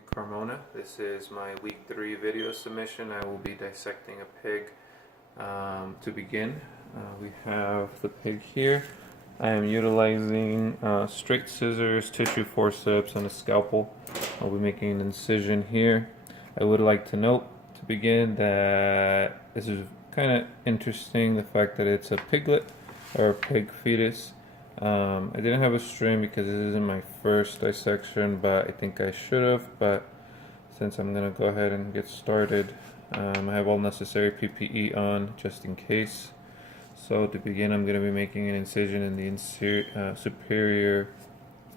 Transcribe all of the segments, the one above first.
Carmona. This is my week 3 video submission. I will be dissecting a pig. To begin, we have the pig here. I am utilizing straight scissors, tissue forceps, and a scalpel. I'll be making an incision here. I would like to note to begin that this is kind of interesting, the fact that it's a piglet or a pig fetus. I didn't have a stream because this isn't my first dissection, but I think I should have. But since I'm going to go ahead and get started, I have all necessary PPE on just in case. So to begin, I'm going to be making an incision in the superior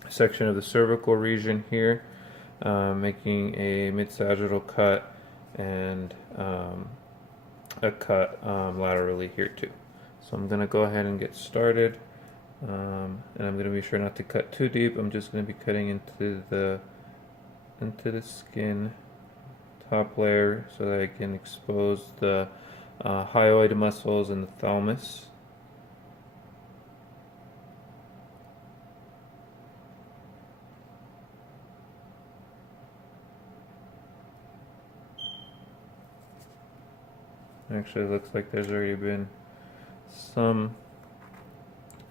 section of the cervical region here, making a mid-sagittal cut and a cut laterally here too. So I'm going to go ahead and get started. And I'm going to be sure not to cut too deep. I'm just going to be cutting into the skin top layer so that I can expose the hyoid muscles and the thalamus. Actually, it looks like there's already been some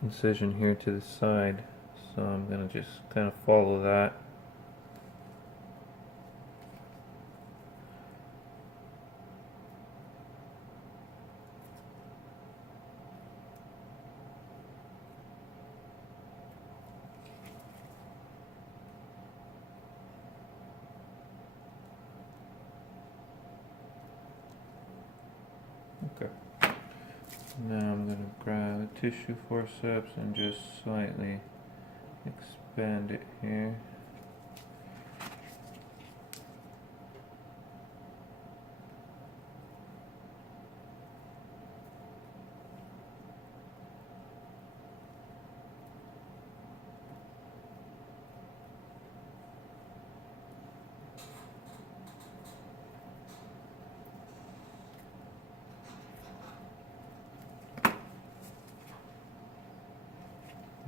incision here to the side, so I'm going to just kind of follow that. Okay. Now I'm going to grab a tissue forceps and just slightly expand it here.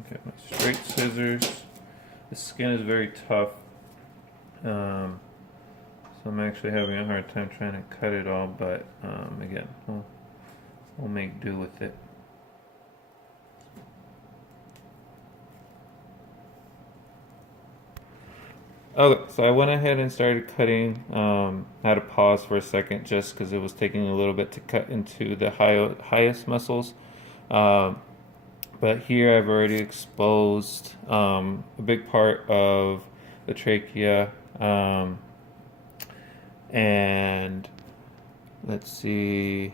Get my straight scissors. The skin is very tough, so I'm actually having a hard time trying to cut it all, but again, we'll make do with it. Okay, so I went ahead and started cutting. I had to pause for a second just because it was taking a little bit to cut into the highest muscles. But here I've already exposed a big part of the trachea, and let's see,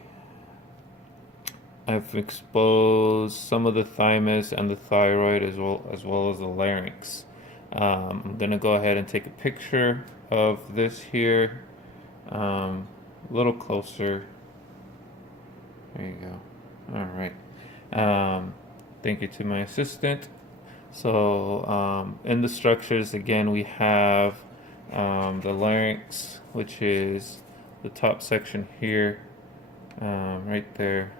I've exposed some of the thymus and the thyroid as well as the larynx. I'm gonna go ahead and take a picture of this here, a little closer. There you go. All right. Thank you to my assistant. So in the structures, again, we have the larynx, which is the top section here, right there.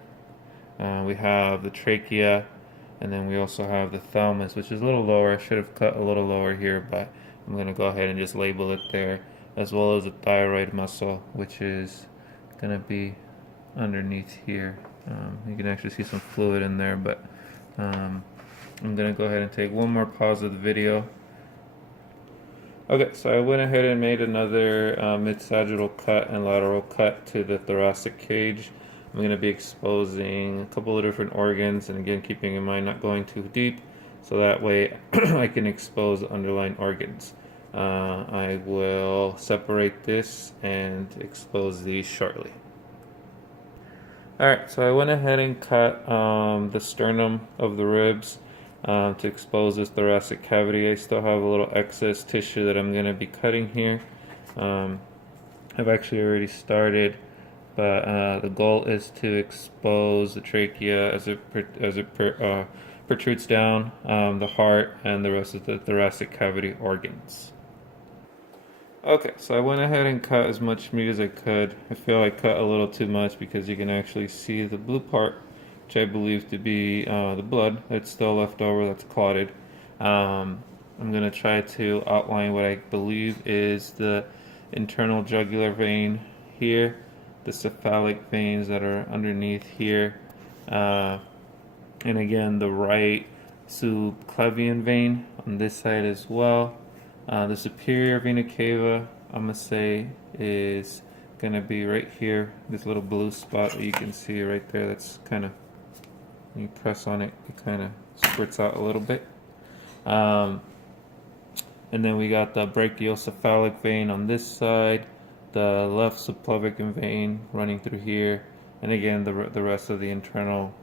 We have the trachea, and then we also have the thalamus, which is a little lower. I should have cut a little lower here, but I'm going to go ahead and just label it there, as well as the thyroid muscle, which is going to be underneath here. You can actually see some fluid in there, but I'm going to go ahead and take one more pause of the video. Okay, so I went ahead and made another mid-sagittal cut and lateral cut to the thoracic cage. I'm going to be exposing a couple of different organs, and again, keeping in mind not going too deep, so that way I can expose the underlying organs. I will separate this and expose these shortly. Alright, so I went ahead and cut the sternum of the ribs to expose this thoracic cavity. I still have a little excess tissue that I'm going to be cutting here. I've actually already started, but the goal is to expose the trachea as it protrudes down, the heart, and the rest of the thoracic cavity organs. Okay, so I went ahead and cut as much meat as I could. I feel I cut a little too much because you can actually see the blue part, which I believe to be the blood that's still left over that's clotted. I'm going to try to outline what I believe is the internal jugular vein here, the cephalic veins that are underneath here, and again the right subclavian vein on this side as well. The superior vena cava, I'm going to say, is going to be right here, this little blue spot that you can see right there. That's kind of, when you press on it, it kind of squirts out a little bit. And then we got the brachiocephalic vein on this side, the left subclavian vein running through here, and again the rest of the internal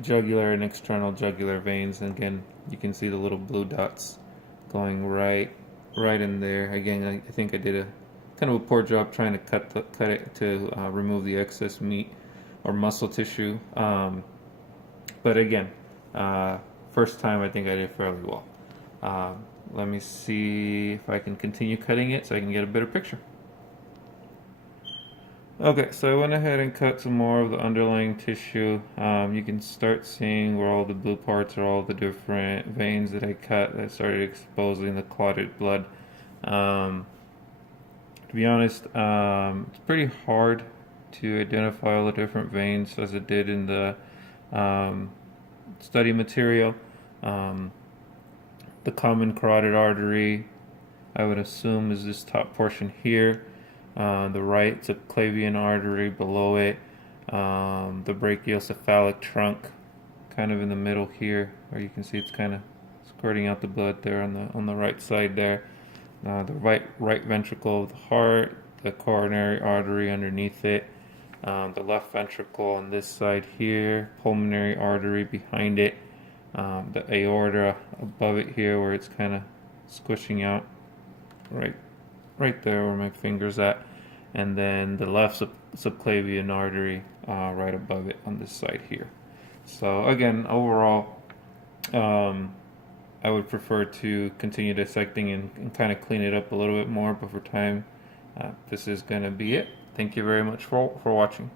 jugular and external jugular veins. And again, you can see the little blue dots going right in there. Again, I think I did a kind of a poor job trying to cut it to remove the excess meat or muscle tissue. But again, first time I think I did fairly well. Let me see if I can continue cutting it so I can get a better picture. Okay, so I went ahead and cut some more of the underlying tissue. You can start seeing where all the blue parts are, all the different veins that I cut that started exposing the clotted blood. To be honest, it's pretty hard to identify all the different veins as it did in the study material. The common carotid artery, I would assume, is this top portion here. The right subclavian artery below it. The brachiocephalic trunk, kind of in the middle here, where you can see it's kind of squirting out the blood there on the right side there. The right ventricle of the heart, the coronary artery underneath it. The left ventricle on this side here, pulmonary artery behind it. The aorta above it here, where it's kind of squishing out, right there where my finger's at, and then the left subclavian artery right above it on this side here. So again, overall, I would prefer to continue dissecting and kind of clean it up a little bit more, but for time, this is going to be it. Thank you very much for watching.